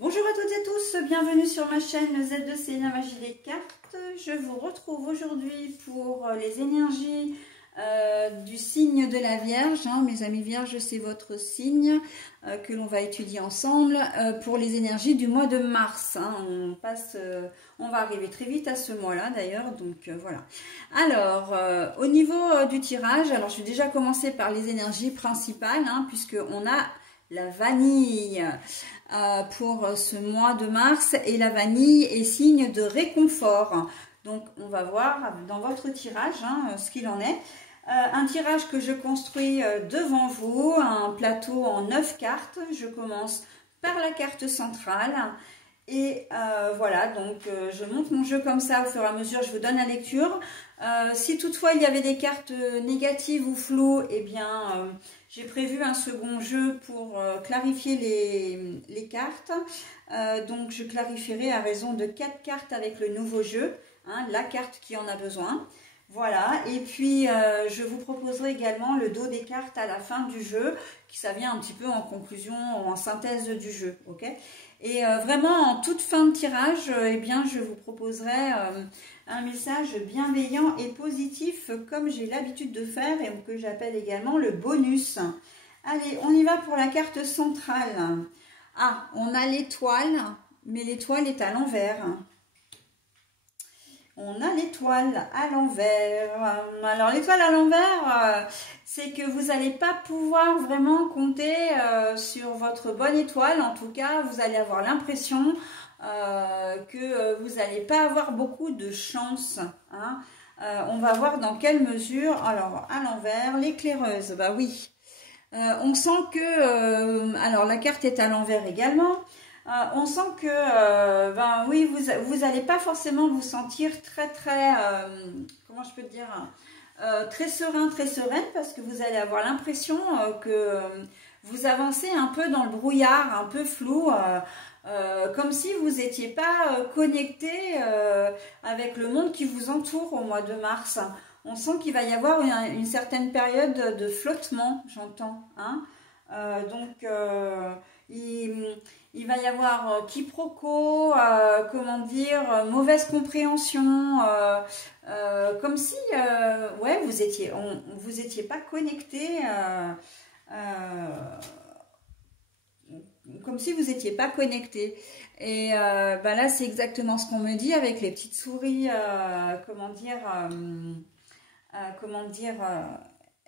Bonjour à toutes et tous, bienvenue sur ma chaîne Z2C, la magie des cartes. Je vous retrouve aujourd'hui pour les énergies du signe de la Vierge. Mes amis Vierges, c'est votre signe que l'on va étudier ensemble pour les énergies du mois de mars. On va arriver très vite à ce mois-là d'ailleurs, donc voilà. Alors, au niveau du tirage, alors je vais déjà commencer par les énergies principales, puisqu'on a la vanille pour ce mois de mars, et la vanille est signe de réconfort. Donc on va voir dans votre tirage ce qu'il en est. Un tirage que je construis devant vous, un plateau en 9 cartes. Je commence par la carte centrale et voilà, donc je monte mon jeu comme ça au fur et à mesure, je vous donne la lecture. Si toutefois il y avait des cartes négatives ou floues, eh bien j'ai prévu un second jeu pour clarifier les cartes. Donc je clarifierai à raison de 4 cartes avec le nouveau jeu, la carte qui en a besoin. Voilà, et puis je vous proposerai également le dos des cartes à la fin du jeu, qui ça vient un petit peu en conclusion, en synthèse du jeu, ok? Et vraiment en toute fin de tirage, eh bien je vous proposerai un message bienveillant et positif, comme j'ai l'habitude de faire et que j'appelle également le bonus. Allez, on y va pour la carte centrale. Ah, on a l'étoile, mais l'étoile est à l'envers. On a l'étoile à l'envers. Alors l'étoile à l'envers, c'est que vous n'allez pas pouvoir vraiment compter sur votre bonne étoile. En tout cas, vous allez avoir l'impression que vous n'allez pas avoir beaucoup de chance. On va voir dans quelle mesure. Alors à l'envers, l'éclaireuse, bah oui. On sent que, alors la carte est à l'envers également. On sent que, oui, vous n'allez pas forcément vous sentir très, comment je peux dire, très serein, très sereine, parce que vous allez avoir l'impression que vous avancez un peu dans le brouillard, un peu flou, comme si vous n'étiez pas connecté avec le monde qui vous entoure au mois de mars. On sent qu'il va y avoir une certaine période de flottement, j'entends. Donc, il va y avoir quiproquo, comment dire, mauvaise compréhension, comme si ouais, vous étiez pas connecté, comme si vous n'étiez pas connecté. Et là, c'est exactement ce qu'on me dit avec les petites souris,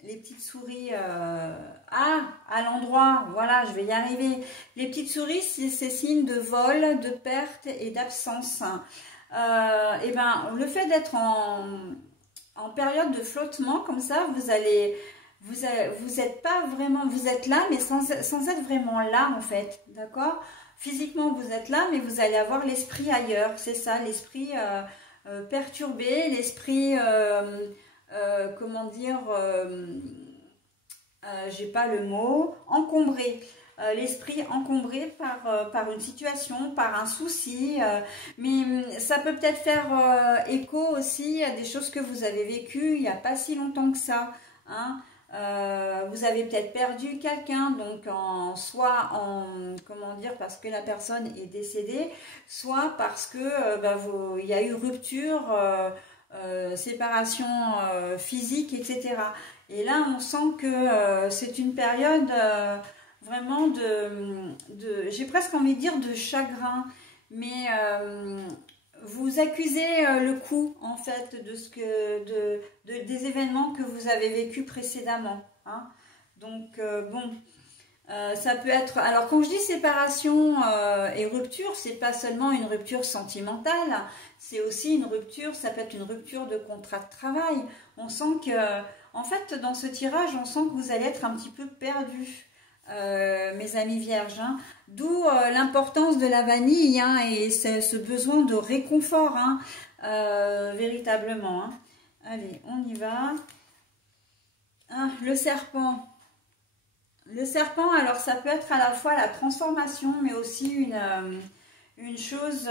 les petites souris à l'endroit, voilà, je vais y arriver. Les petites souris, c'est signe de vol, de perte et d'absence. Et le fait d'être en période de flottement comme ça, vous êtes pas vraiment, vous êtes là, mais sans être vraiment là en fait, d'accord? Physiquement, vous êtes là, mais vous allez avoir l'esprit ailleurs, c'est ça, l'esprit perturbé, l'esprit... comment dire, j'ai pas le mot, encombré, l'esprit encombré par une situation, par un souci, mais ça peut peut-être faire écho aussi à des choses que vous avez vécues il n'y a pas si longtemps que ça, vous avez peut-être perdu quelqu'un, donc soit comment dire, parce que la personne est décédée, soit parce que il y a eu rupture, séparation physique, etc. Et là, on sent que c'est une période vraiment j'ai presque envie de dire de chagrin, mais vous accusez le coup en fait des événements que vous avez vécu précédemment. Donc bon. Ça peut être, alors quand je dis séparation et rupture, c'est pas seulement une rupture sentimentale, c'est aussi une rupture, ça peut être une rupture de contrat de travail. On sent que, en fait, dans ce tirage, on sent que vous allez être un petit peu perdu, mes amis vierges. D'où l'importance de la vanille et ce besoin de réconfort, véritablement. Allez, on y va. Le serpent. Le serpent, alors ça peut être à la fois la transformation, mais aussi une chose,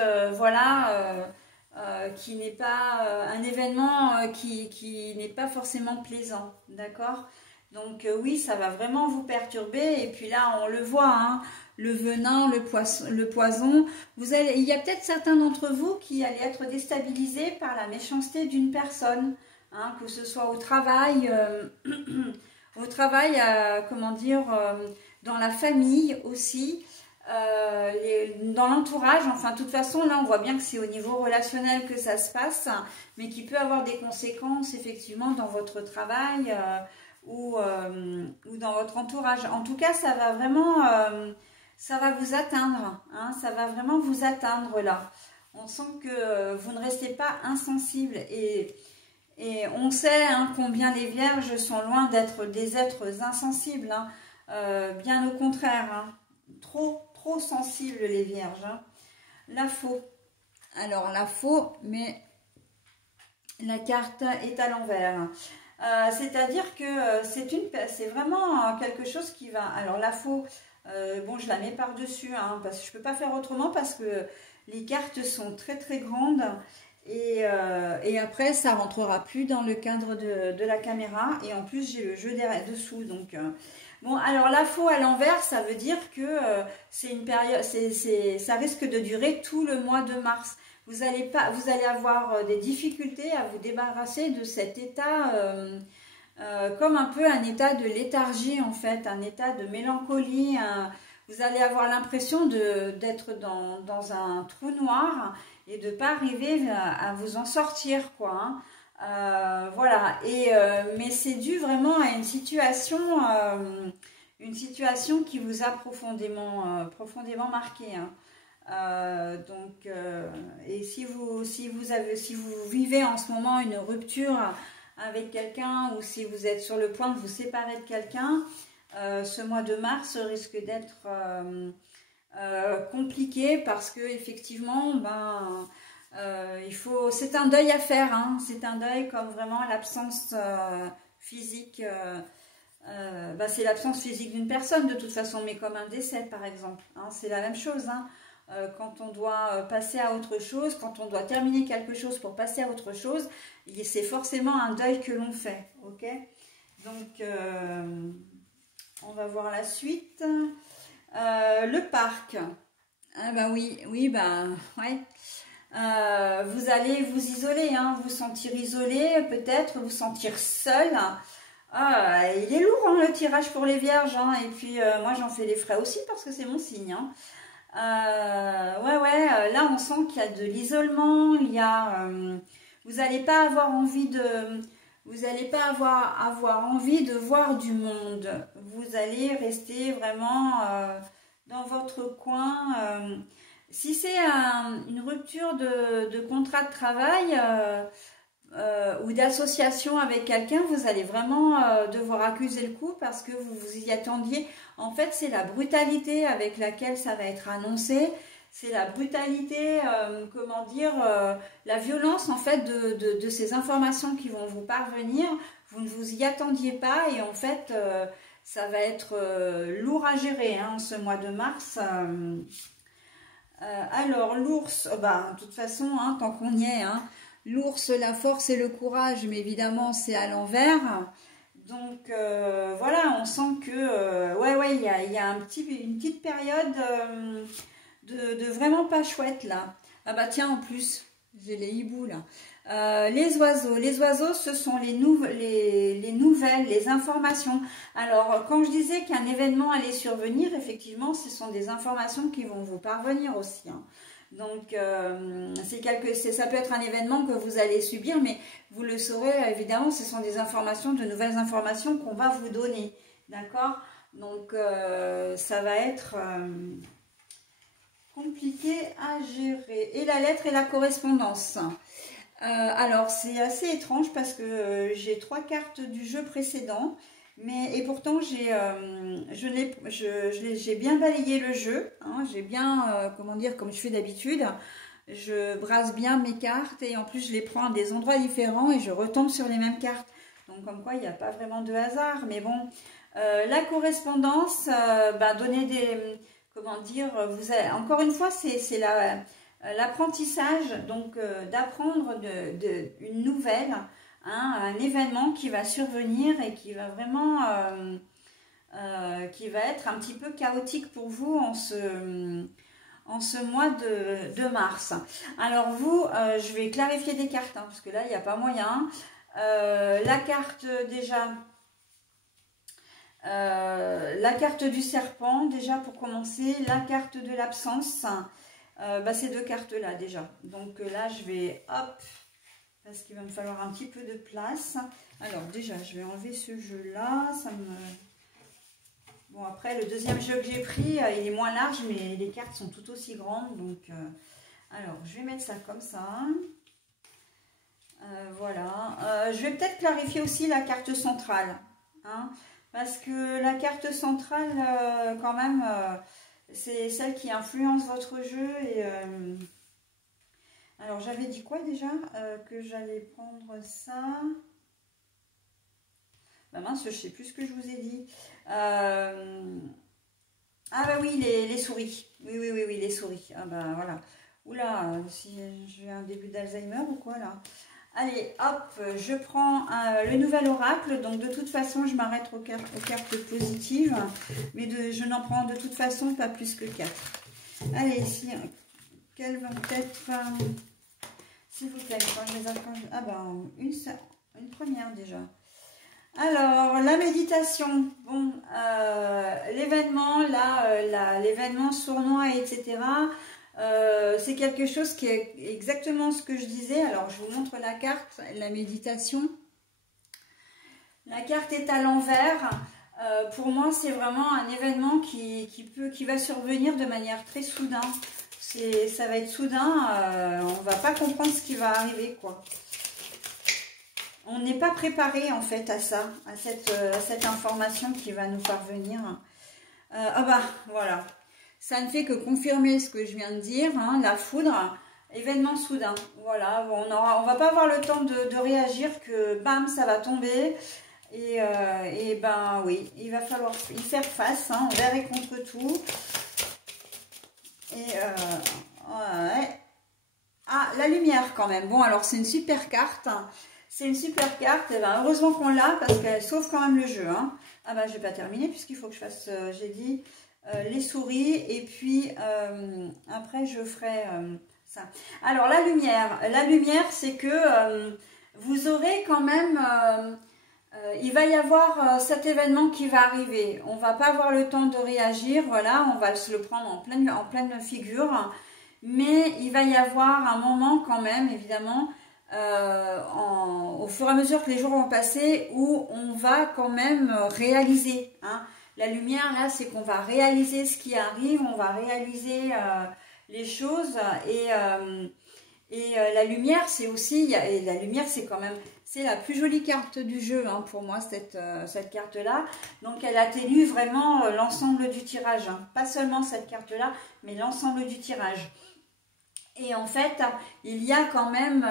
qui n'est pas un événement qui n'est pas forcément plaisant, d'accord? Donc oui, ça va vraiment vous perturber. Et puis là, on le voit, hein, le venin, le poison. Il y a peut-être certains d'entre vous qui allaient être déstabilisés par la méchanceté d'une personne, hein, que ce soit au travail, comment dire, dans la famille aussi. Dans l'entourage, enfin de toute façon là on voit bien que c'est au niveau relationnel que ça se passe, mais qui peut avoir des conséquences effectivement dans votre travail ou dans votre entourage. En tout cas ça va vraiment ça va vous atteindre, hein, ça va vraiment vous atteindre là. On sent que vous ne restez pas insensible et on sait, hein, combien les vierges sont loin d'être des êtres insensibles, hein, bien au contraire, hein, trop sensibles les vierges, hein. La faux. Alors la faux, mais la carte est à l'envers. C'est-à-dire que c'est vraiment quelque chose qui va... Alors la faux, bon je la mets par-dessus, hein, parce que je ne peux pas faire autrement parce que les cartes sont très grandes. Et après ça rentrera plus dans le cadre de la caméra. Et en plus j'ai le jeu dessous, donc... Bon, alors la faux à l'envers, ça veut dire que c'est une période, ça risque de durer tout le mois de mars. Vous allez avoir des difficultés à vous débarrasser de cet état, comme un peu un état de léthargie en fait, un état de mélancolie. Vous allez avoir l'impression d'être dans un trou noir et de ne pas arriver à vous en sortir, quoi, hein. Voilà, mais c'est dû vraiment à une situation qui vous a profondément marqué, hein. Et si vous vivez en ce moment une rupture avec quelqu'un ou si vous êtes sur le point de vous séparer de quelqu'un, ce mois de mars risque d'être compliqué parce que effectivement, c'est un deuil à faire, hein. C'est un deuil comme vraiment l'absence physique, c'est l'absence physique d'une personne de toute façon, mais comme un décès par exemple, hein, c'est la même chose, hein. Quand on doit passer à autre chose, quand on doit terminer quelque chose pour passer à autre chose, c'est forcément un deuil que l'on fait, ok? Donc, on va voir la suite. Le parc. Ah bah oui, ouais. Vous allez vous isoler, hein, vous sentir isolé, peut-être vous sentir seul. Ah, il est lourd, hein, le tirage pour les vierges, hein, et puis moi j'en fais les frais aussi parce que c'est mon signe, hein. Ouais, là on sent qu'il y a de l'isolement, vous n'allez pas avoir envie avoir envie de voir du monde. Vous allez rester vraiment dans votre coin. Si c'est une rupture de contrat de travail ou d'association avec quelqu'un, vous allez vraiment devoir accuser le coup parce que vous vous y attendiez. En fait, c'est la brutalité avec laquelle ça va être annoncé. C'est la brutalité, comment dire, la violence en fait de ces informations qui vont vous parvenir. Vous ne vous y attendiez pas et en fait, ça va être lourd à gérer, hein, ce mois de mars. Alors, l'ours, de toute façon, hein, tant qu'on y est, hein, l'ours, la force et le courage, mais évidemment, c'est à l'envers. Donc, voilà, on sent que, il y a une petite période de vraiment pas chouette, là. Ah bah tiens, en plus, j'ai les hiboux, là. Les oiseaux, ce sont les nouvelles, les informations. Alors, quand je disais qu'un événement allait survenir, effectivement, ce sont des informations qui vont vous parvenir aussi, hein. Donc, ça peut être un événement que vous allez subir, mais vous le saurez, évidemment, ce sont des informations, de nouvelles informations qu'on va vous donner, d'accord? Donc, ça va être compliqué à gérer. Et la lettre et la correspondance. Alors, c'est assez étrange parce que j'ai 3 cartes du jeu précédent, et pourtant j'ai bien balayé le jeu, hein, j'ai bien, comment dire, comme je fais d'habitude, je brasse bien mes cartes et en plus je les prends à des endroits différents et je retombe sur les mêmes cartes. Donc comme quoi il n'y a pas vraiment de hasard, mais bon, la correspondance, donner des, comment dire, encore une fois c'est l'apprentissage, donc d'apprendre une nouvelle hein, un événement qui va survenir et qui va vraiment, qui va être un petit peu chaotique pour vous en ce mois de mars. Alors vous, je vais clarifier des cartes, hein, parce que là, il n'y a pas moyen. La carte déjà, la carte du serpent, déjà pour commencer, la carte de l'absence, ces deux cartes-là déjà. Donc là, je vais, hop, parce qu'il va me falloir un petit peu de place. Alors déjà, je vais enlever ce jeu-là, ça me... Bon, après, le deuxième jeu que j'ai pris, il est moins large, mais les cartes sont tout aussi grandes. Donc, alors, je vais mettre ça comme ça. Voilà. Je vais peut-être clarifier aussi la carte centrale. Hein, parce que la carte centrale, quand même, c'est celle qui influence votre jeu. Et, alors, j'avais dit quoi déjà? Que j'allais prendre ça... Bah mince, je ne sais plus ce que je vous ai dit. Ah bah oui, les souris. Oui, les souris. Ah bah voilà. Oula, si j'ai un début d'Alzheimer ou quoi là. Allez, hop, je prends le nouvel oracle. Donc de toute façon, je m'arrête aux cartes positives. Mais je n'en prends de toute façon pas plus que 4. Allez, quelle va peut-être... S'il vous plaît, quand je les apprends... Ah bah une première déjà. Alors, la méditation, bon, l'événement, là, l'événement sournois, etc., c'est quelque chose qui est exactement ce que je disais. Alors, je vous montre la carte, la méditation. La carte est à l'envers. Pour moi, c'est vraiment un événement qui va survenir de manière très soudain. Ça va être soudain, on ne va pas comprendre ce qui va arriver, quoi. On n'est pas préparé en fait à ça, à cette information qui va nous parvenir. Ah bah voilà, ça ne fait que confirmer ce que je viens de dire, hein, la foudre, événement soudain. Voilà, bon, on va pas avoir le temps de réagir que bam, ça va tomber. Et ben oui, il va falloir y faire face, hein, envers et contre tout. Et ouais. Ah, la lumière quand même. Bon, alors c'est une super carte. C'est une super carte, et ben heureusement qu'on l'a parce qu'elle sauve quand même le jeu. Hein. Ah ben je vais pas terminer puisqu'il faut que je fasse, j'ai dit, les souris et puis après je ferai ça. Alors la lumière c'est que vous aurez quand même, il va y avoir cet événement qui va arriver. On va pas avoir le temps de réagir, voilà, on va se le prendre en pleine figure. Mais il va y avoir un moment quand même, évidemment, au fur et à mesure que les jours vont passer, où on va quand même réaliser. Hein. La lumière, là, c'est qu'on va réaliser ce qui arrive, on va réaliser les choses. Et la lumière, c'est aussi, la lumière, c'est quand même, c'est la plus jolie carte du jeu, hein, pour moi, cette carte-là. Donc, elle atténue vraiment l'ensemble du tirage. Hein. Pas seulement cette carte-là, mais l'ensemble du tirage. Et en fait, il y a quand même,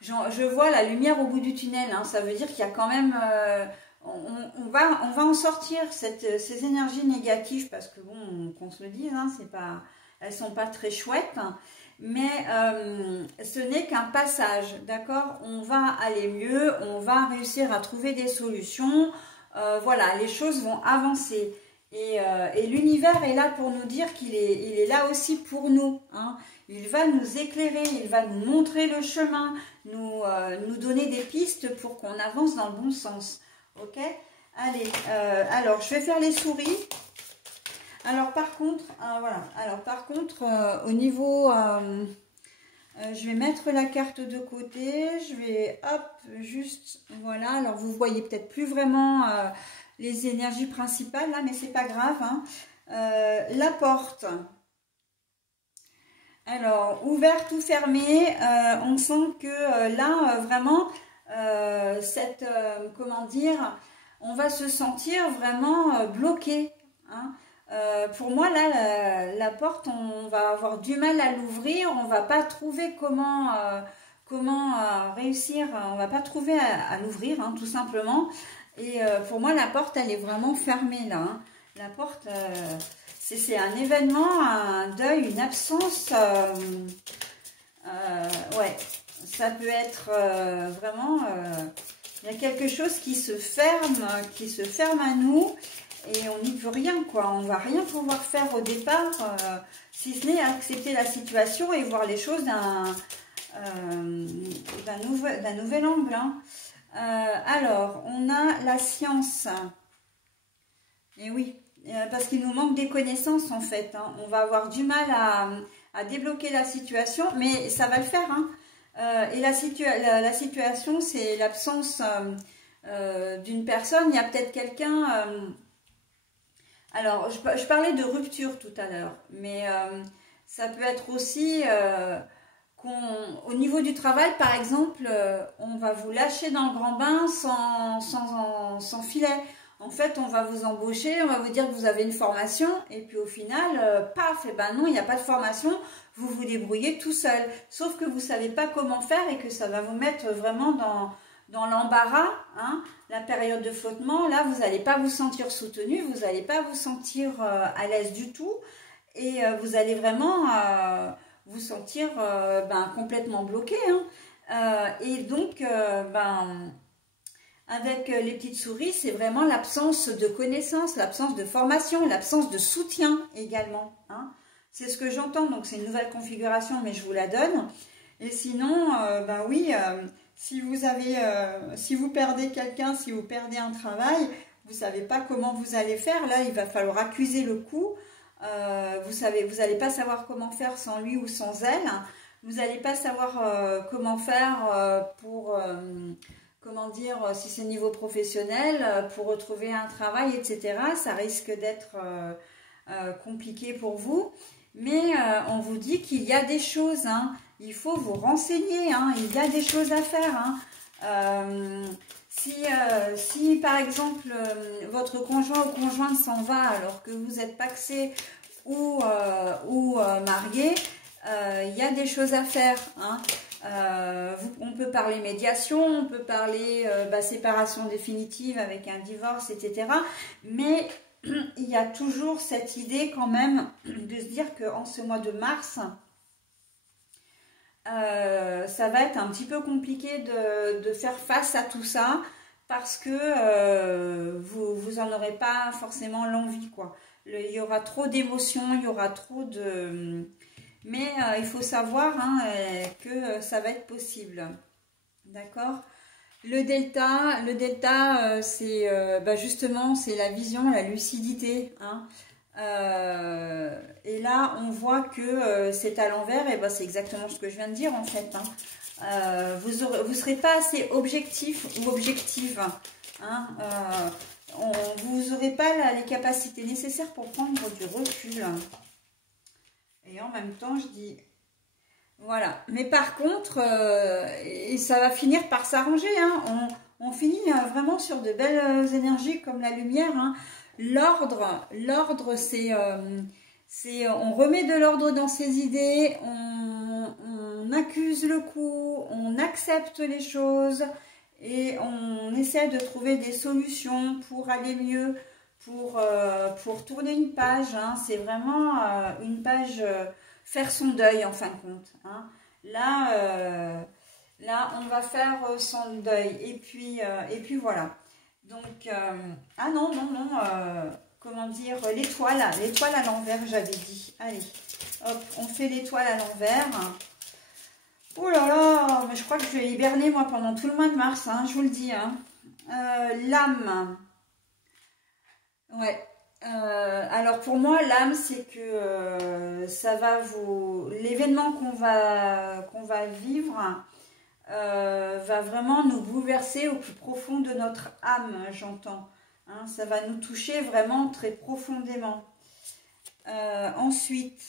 je vois la lumière au bout du tunnel, hein, ça veut dire qu'il y a quand même, on va en sortir ces énergies négatives, parce que bon, qu'on se le dise, hein, elles sont pas très chouettes, hein, mais ce n'est qu'un passage, d'accord? On va aller mieux, on va réussir à trouver des solutions, voilà, les choses vont avancer. Et l'univers est là pour nous dire qu'il est là aussi pour nous, hein. Il va nous éclairer, il va nous montrer le chemin, nous donner des pistes pour qu'on avance dans le bon sens. Ok? Allez, alors je vais faire les souris. Alors par contre, voilà. Alors par contre, au niveau, je vais mettre la carte de côté. Je vais, hop, juste, voilà. Alors vous voyez peut-être plus vraiment les énergies principales là, mais c'est pas grave. Hein. La porte. Alors, ouverte ou fermée, on sent que là, vraiment, comment dire, on va se sentir vraiment bloqué. Hein. Pour moi, là, la porte, on va avoir du mal à l'ouvrir, on va pas trouver comment réussir, on va pas trouver à l'ouvrir, hein, tout simplement. Et pour moi, la porte, elle est vraiment fermée, là. Hein. La porte... c'est un événement, un deuil, une absence. Ouais. ça peut être vraiment, il y a quelque chose qui se ferme à nous et on n'y peut rien, quoi. On va rien pouvoir faire au départ, si ce n'est accepter la situation et voir les choses d'un nouvel angle, hein. Alors, on a la science. Et oui, parce qu'il nous manque des connaissances en fait, hein. On va avoir du mal à débloquer la situation, mais ça va le faire, hein. Et la situation, c'est l'absence d'une personne. Il y a peut-être quelqu'un... alors, je parlais de rupture tout à l'heure, mais ça peut être aussi... au niveau du travail, par exemple, on va vous lâcher dans le grand bain sans filet. En fait, on va vous embaucher, on va vous dire que vous avez une formation, et puis au final, paf, et ben non, il n'y a pas de formation, vous vous débrouillez tout seul. Sauf que vous ne savez pas comment faire et que ça va vous mettre vraiment dans l'embarras, hein. La période de flottement, là, vous n'allez pas vous sentir soutenu, vous n'allez pas vous sentir à l'aise du tout, et vous allez vraiment vous sentir complètement bloqué, hein. Et donc, avec les petites souris, c'est vraiment l'absence de connaissances, l'absence de formation, l'absence de soutien également, hein. C'est ce que j'entends, donc c'est une nouvelle configuration, mais je vous la donne. Et sinon, oui, si vous perdez quelqu'un, si vous perdez un travail, vous ne savez pas comment vous allez faire. Là, il va falloir accuser le coup. Vous n'allez pas savoir comment faire sans lui ou sans elle. Vous n'allez pas savoir comment faire pour... comment dire, si c'est niveau professionnel, pour retrouver un travail, etc. Ça risque d'être compliqué pour vous. Mais on vous dit qu'il y a des choses, hein. Il faut vous renseigner, hein. Il y a des choses à faire, hein. Si par exemple votre conjoint ou conjointe s'en va alors que vous êtes pacsé ou marié, il y a des choses à faire, hein. On peut parler médiation, on peut parler séparation définitive avec un divorce, etc. Mais il y a toujours cette idée quand même de se dire qu'en ce mois de mars, ça va être un petit peu compliqué de faire face à tout ça parce que vous n'en aurez pas forcément l'envie, quoi. Il y aura trop d'émotions, il y aura trop de... Mais il faut savoir, hein, que ça va être possible. D'accord ? Le delta, c'est justement, c'est la vision, la lucidité, hein. Et là, on voit que c'est à l'envers, et c'est exactement ce que je viens de dire en fait, hein. Vous serez pas assez objectif ou objective, hein. Vous n'aurez pas les capacités nécessaires pour prendre du recul. Et en même temps, je dis... Voilà. Mais par contre, et ça va finir par s'arranger, hein. On finit vraiment sur de belles énergies comme la lumière, hein. L'ordre, c'est... on remet de l'ordre dans ses idées, on accuse le coup, on accepte les choses et on essaie de trouver des solutions pour aller mieux, pour tourner une page, hein. C'est vraiment une page... faire son deuil en fin de compte, hein. Là, on va faire son deuil. Et puis voilà. Donc, ah non, comment dire, l'étoile à l'envers, j'avais dit. Allez, hop, on fait l'étoile à l'envers. Oh là là, mais je crois que je vais hiberner, moi, pendant tout le mois de mars, hein, je vous le dis, hein. L'âme. Ouais. Alors pour moi, l'âme, c'est que ça va l'événement qu'on va vivre va vraiment nous bouleverser au plus profond de notre âme, j'entends, hein. Ça va nous toucher vraiment très profondément. Ensuite,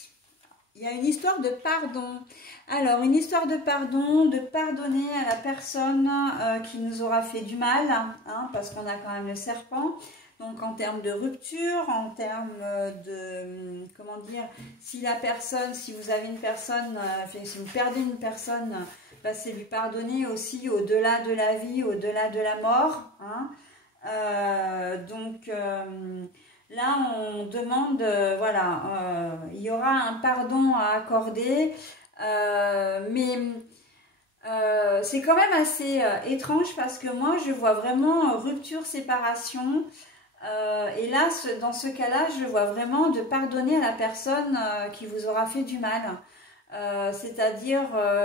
il y a une histoire de pardon. Alors, une histoire de pardon, de pardonner à la personne qui nous aura fait du mal, hein, parce qu'on a quand même le serpent. Donc, en termes de rupture, en termes de, comment dire, si vous avez une personne, si vous perdez une personne, c'est lui pardonner aussi au-delà de la vie, au-delà de la mort, hein. Là, on demande, voilà, il y aura un pardon à accorder, mais C'est quand même assez étrange parce que moi, je vois vraiment rupture, séparation. Et là, dans ce cas-là, je vois vraiment de pardonner à la personne qui vous aura fait du mal. C'est-à-dire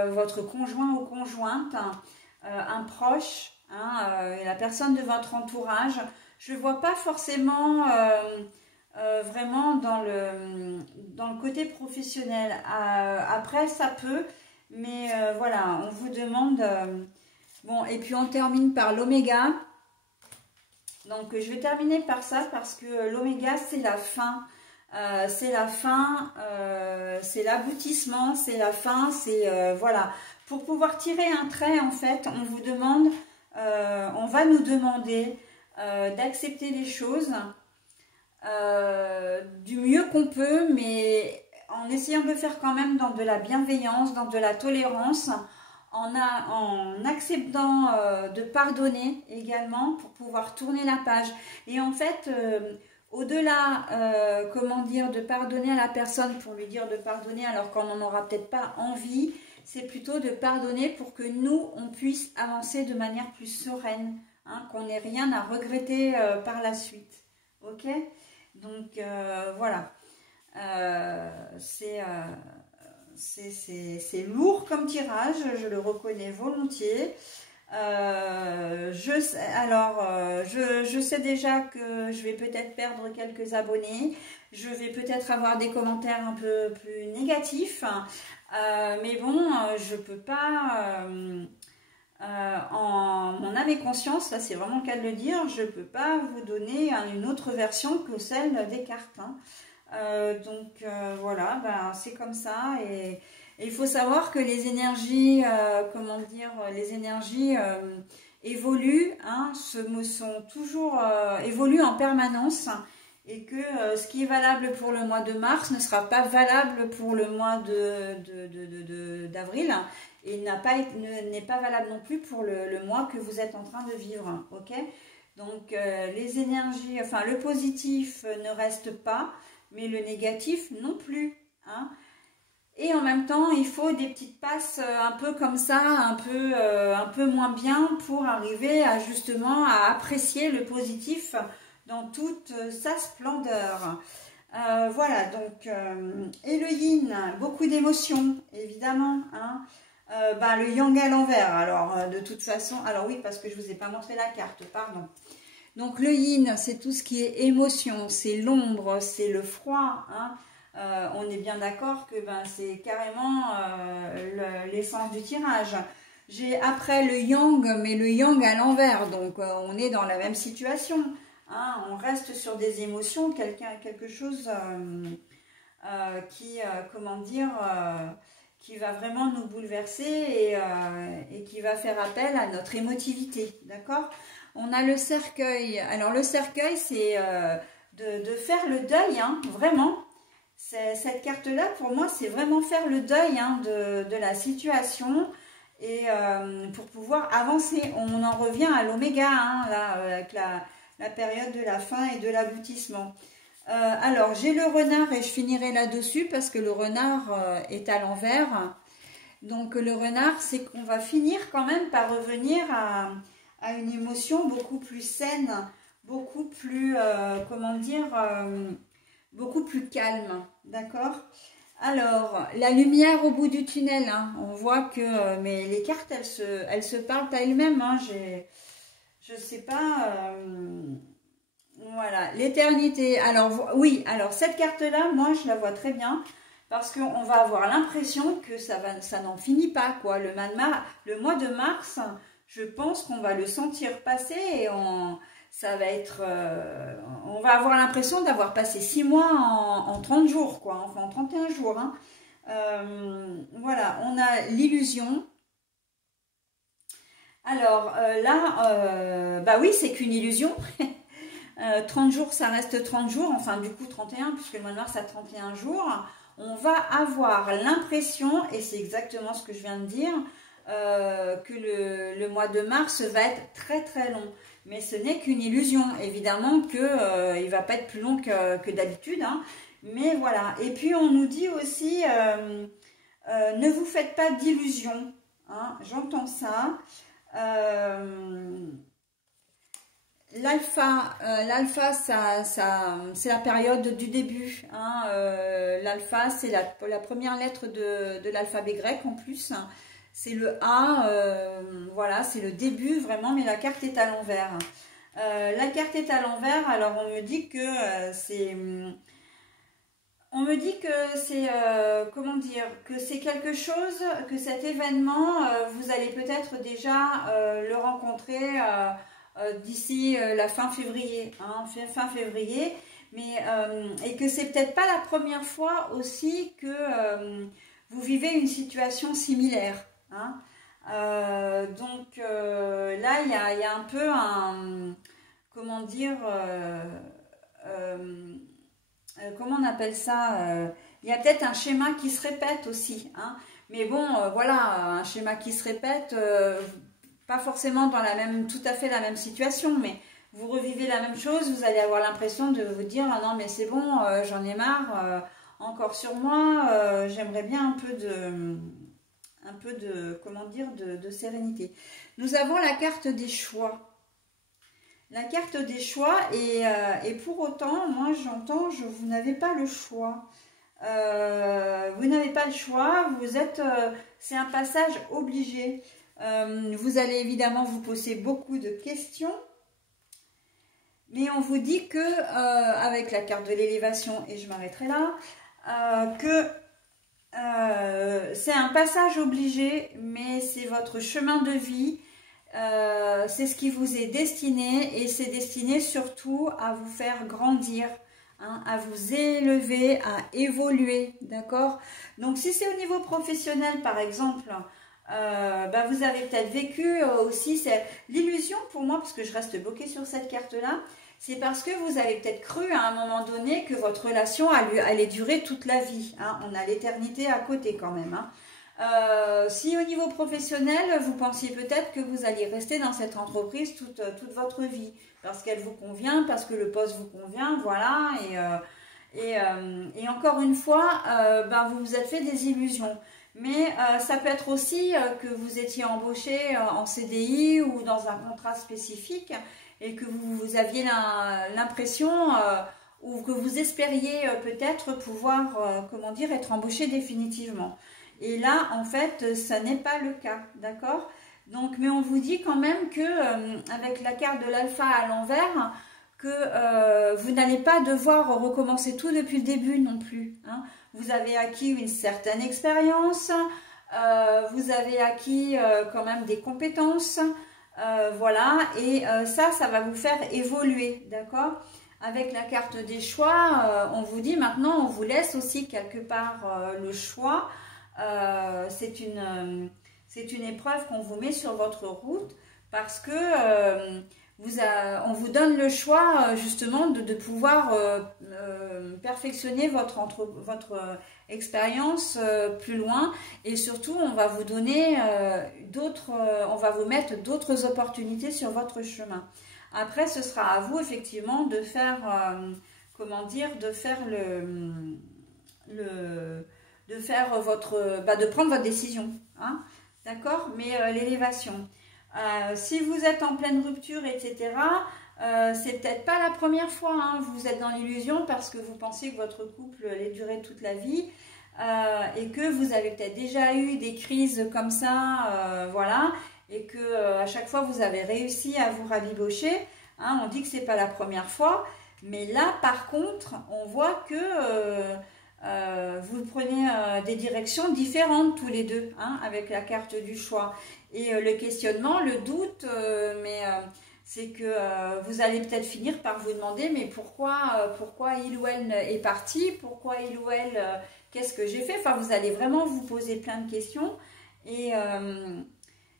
votre conjoint ou conjointe, un proche, hein, la personne de votre entourage. Je ne vois pas forcément vraiment dans le côté professionnel. Après, ça peut, mais voilà, on vous demande... bon, et puis on termine par l'oméga. Donc, je vais terminer par ça parce que l'oméga, c'est la fin. C'est la fin, c'est l'aboutissement, c'est la fin, c'est voilà. Pour pouvoir tirer un trait, en fait, on vous demande, on va nous demander d'accepter les choses du mieux qu'on peut, mais en essayant de le faire quand même dans de la bienveillance, dans de la tolérance, en acceptant de pardonner également pour pouvoir tourner la page. Et en fait, au-delà, comment dire, de pardonner à la personne pour lui dire de pardonner alors qu'on n'en aura peut-être pas envie, c'est plutôt de pardonner pour que nous, on puisse avancer de manière plus sereine, hein, qu'on n'ait rien à regretter par la suite. Ok? Donc, voilà. C'est lourd comme tirage, je le reconnais volontiers. Je sais déjà que je vais peut-être perdre quelques abonnés. Je vais peut-être avoir des commentaires un peu plus négatifs. Mais bon, je peux pas... en mon âme et conscience, là c'est vraiment le cas de le dire, je ne peux pas vous donner une autre version que celle des cartes. Hein. Voilà, ben, c'est comme ça et il faut savoir que les énergies, comment dire, les énergies évoluent, hein, sont toujours évoluent en permanence et que ce qui est valable pour le mois de mars ne sera pas valable pour le mois d'avril et n'est pas valable non plus pour le mois que vous êtes en train de vivre, ok? Donc les énergies, enfin le positif ne reste pas, mais le négatif non plus, hein. Et en même temps, il faut des petites passes un peu comme ça, un peu moins bien pour arriver à justement à apprécier le positif dans toute sa splendeur. Voilà, donc, et le yin, beaucoup d'émotions, évidemment, hein. Le yang à l'envers, alors de toute façon, alors oui, parce que je ne vous ai pas montré la carte, pardon. Donc le yin, c'est tout ce qui est émotion, c'est l'ombre, c'est le froid, hein. On est bien d'accord que c'est carrément l'essence du tirage. J'ai après le yang, mais le yang à l'envers, donc on est dans la même situation, hein. On reste sur des émotions, quelque chose comment dire, qui va vraiment nous bouleverser et qui va faire appel à notre émotivité, d'accord? On a le cercueil. Alors le cercueil, c'est de faire le deuil, hein, vraiment. Cette carte-là, pour moi, c'est vraiment faire le deuil, hein, de la situation et pour pouvoir avancer. On en revient à l'oméga, hein, là, avec la période de la fin et de l'aboutissement. Alors, j'ai le renard et je finirai là-dessus parce que le renard est à l'envers. Donc, le renard, c'est qu'on va finir quand même par revenir à une émotion beaucoup plus saine, beaucoup plus, comment dire, beaucoup plus calme, d'accord? Alors, la lumière au bout du tunnel, hein, on voit que, mais les cartes, elles se parlent à elles-mêmes, hein, je sais pas, voilà, l'éternité. Alors, oui, alors cette carte-là, moi, je la vois très bien, parce qu'on va avoir l'impression que ça n'en finit pas, quoi. Le mois de mars, je pense qu'on va le sentir passer et ça va être, on va avoir l'impression d'avoir passé 6 mois en 30 jours, quoi, enfin en 31 jours. Hein. Voilà, on a l'illusion. Alors là, bah oui, c'est qu'une illusion. 30 jours, ça reste 30 jours, enfin du coup 31, puisque le mois de mars a 31 jours. On va avoir l'impression, et c'est exactement ce que je viens de dire, que le mois de mars va être très très long. Mais ce n'est qu'une illusion. Évidemment qu'il ne va pas être plus long que d'habitude. Hein. Mais voilà. Et puis on nous dit aussi, ne vous faites pas d'illusions. hein, j'entends ça. L'alpha, c'est la période du début. Hein, l'alpha, c'est la première lettre de l'alphabet grec en plus. C'est le A, voilà, c'est le début vraiment, mais la carte est à l'envers. La carte est à l'envers, alors on me dit que c'est... On me dit que c'est, comment dire, que c'est quelque chose, que cet événement, vous allez peut-être déjà le rencontrer d'ici la fin février, hein, fin février, mais et que c'est peut-être pas la première fois aussi que vous vivez une situation similaire. Hein. Donc là, il y a un peu un, comment dire, comment on appelle ça, il y a peut-être un schéma qui se répète aussi, hein. Mais bon, voilà, un schéma qui se répète, pas forcément dans tout à fait la même situation, mais vous revivez la même chose, vous allez avoir l'impression de vous dire ah non mais c'est bon, j'en ai marre, encore sur moi, j'aimerais bien un peu de comment dire, de sérénité. Nous avons la carte des choix. La carte des choix et pour autant, moi j'entends, vous n'avez pas le choix. Vous n'avez pas le choix, vous êtes, c'est un passage obligé. Vous allez évidemment vous poser beaucoup de questions, mais on vous dit que avec la carte de l'élévation, et je m'arrêterai là, que c'est un passage obligé, mais c'est votre chemin de vie, c'est ce qui vous est destiné, et c'est destiné surtout à vous faire grandir, hein, à vous élever, à évoluer, d'accord? Donc si c'est au niveau professionnel par exemple, bah, vous avez peut-être vécu aussi, c'est l'illusion pour moi, parce que je reste bloquée sur cette carte-là, c'est parce que vous avez peut-être cru à un moment donné que votre relation allait durer toute la vie. Hein. On a l'éternité à côté quand même. Hein. Si au niveau professionnel, vous pensiez peut-être que vous alliez rester dans cette entreprise toute votre vie, parce qu'elle vous convient, parce que le poste vous convient, voilà. Et encore une fois, ben, vous vous êtes fait des illusions. Mais ça peut être aussi que vous étiez embauché en CDI ou dans un contrat spécifique et que vous aviez l'impression ou que vous espériez peut-être pouvoir, comment dire, être embauché définitivement. Et là, en fait, ça n'est pas le cas, d'accord? Donc, mais on vous dit quand même que avec la carte de l'alpha à l'envers, que vous n'allez pas devoir recommencer tout depuis le début non plus. Hein. Vous avez acquis une certaine expérience, vous avez acquis quand même des compétences, voilà, et ça va vous faire évoluer, d'accord? Avec la carte des choix, on vous dit maintenant, on vous laisse aussi quelque part le choix. C'est une épreuve qu'on vous met sur votre route parce que on vous donne le choix justement de pouvoir perfectionner votre expérience plus loin, et surtout on va vous donner on va vous mettre d'autres opportunités sur votre chemin. Après ce sera à vous effectivement de faire comment dire, de faire de prendre votre décision, hein, d'accord? Mais l'élévation, si vous êtes en pleine rupture, etc., c'est peut-être pas la première fois, hein, vous êtes dans l'illusion parce que vous pensiez que votre couple allait durer toute la vie, et que vous avez peut-être déjà eu des crises comme ça, voilà, et que à chaque fois vous avez réussi à vous rabibocher, hein, on dit que c'est pas la première fois, mais là par contre on voit que vous prenez des directions différentes tous les deux, hein, avec la carte du choix. Et le questionnement, le doute, c'est que vous allez peut-être finir par vous demander mais pourquoi il ou elle est parti, pourquoi il ou elle, qu'est-ce que j'ai fait? Enfin, vous allez vraiment vous poser plein de questions et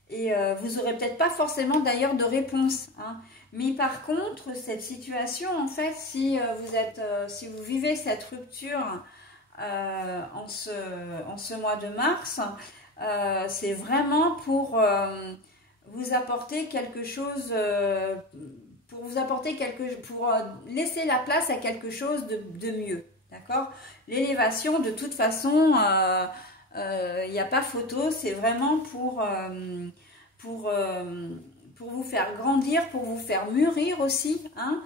vous n'aurez peut-être pas forcément d'ailleurs de réponse, hein. Mais par contre, cette situation, en fait, si vous vivez cette rupture en ce mois de mars, c'est vraiment pour vous apporter quelque chose, pour laisser la place à quelque chose de mieux, d'accord? L'élévation, de toute façon, il n'y a pas photo, c'est vraiment pour vous faire grandir, pour vous faire mûrir aussi, hein,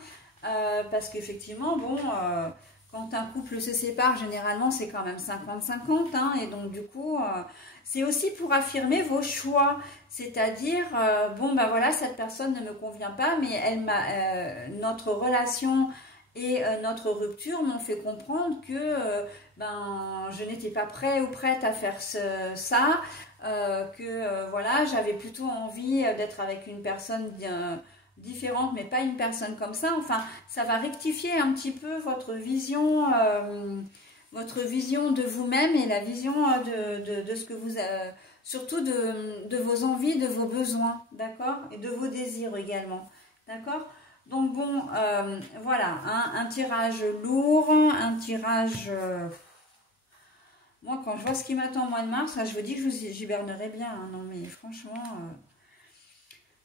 parce qu'effectivement, bon, quand un couple se sépare, généralement, c'est quand même 50-50, hein, et donc du coup, c'est aussi pour affirmer vos choix, c'est-à-dire, bon, ben voilà, cette personne ne me convient pas, mais notre relation et notre rupture m'ont fait comprendre que ben, je n'étais pas prêt ou prête à faire ça, voilà, j'avais plutôt envie d'être avec une personne différente, mais pas une personne comme ça. Enfin, ça va rectifier un petit peu votre vision de vous-même et la vision de ce que vous... surtout de vos envies, de vos besoins, d'accord? Et de vos désirs également, d'accord? Donc bon, voilà, hein, un tirage lourd, un tirage... moi, quand je vois ce qui m'attend au mois de mars, là, je vous dis que j'hibernerai bien, hein, non mais franchement...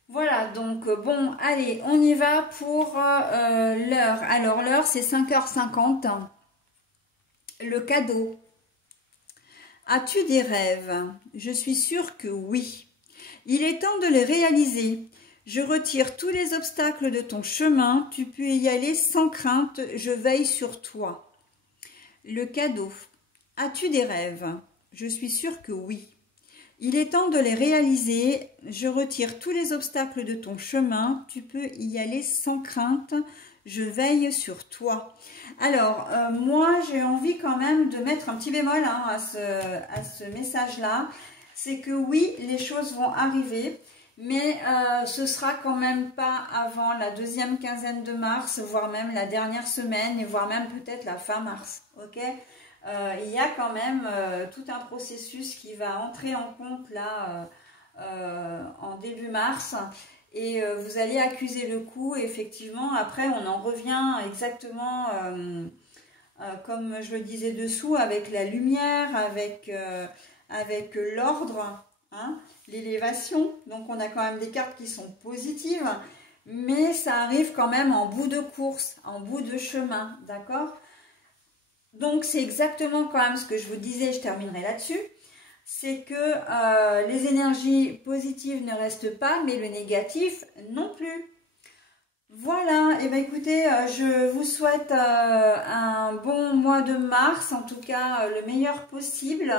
Voilà, donc bon, allez, on y va pour l'heure. Alors, l'heure, c'est 5h50. Le cadeau. As-tu des rêves? Je suis sûre que oui. Il est temps de les réaliser. Je retire tous les obstacles de ton chemin. Tu peux y aller sans crainte. Je veille sur toi. Le cadeau. As-tu des rêves? Je suis sûre que oui. Il est temps de les réaliser. Je retire tous les obstacles de ton chemin. Tu peux y aller sans crainte. Je veille sur toi. Alors, moi, j'ai envie quand même de mettre un petit bémol, hein, à ce message-là. C'est que oui, les choses vont arriver, mais ce sera quand même pas avant la deuxième quinzaine de mars, voire même la dernière semaine, et voire même peut-être la fin mars. Ok ? Il y a quand même tout un processus qui va entrer en compte là en début mars. Et vous allez accuser le coup, et effectivement, après, on en revient exactement comme je le disais dessous, avec la lumière, avec l'ordre, hein, l'élévation. Donc, on a quand même des cartes qui sont positives, mais ça arrive quand même en bout de course, en bout de chemin, d'accord? Donc, c'est exactement quand même ce que je vous disais, je terminerai là-dessus. C'est que les énergies positives ne restent pas, mais le négatif non plus. Voilà, et bien écoutez, je vous souhaite un bon mois de mars, en tout cas le meilleur possible.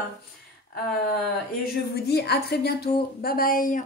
Et je vous dis à très bientôt. Bye bye.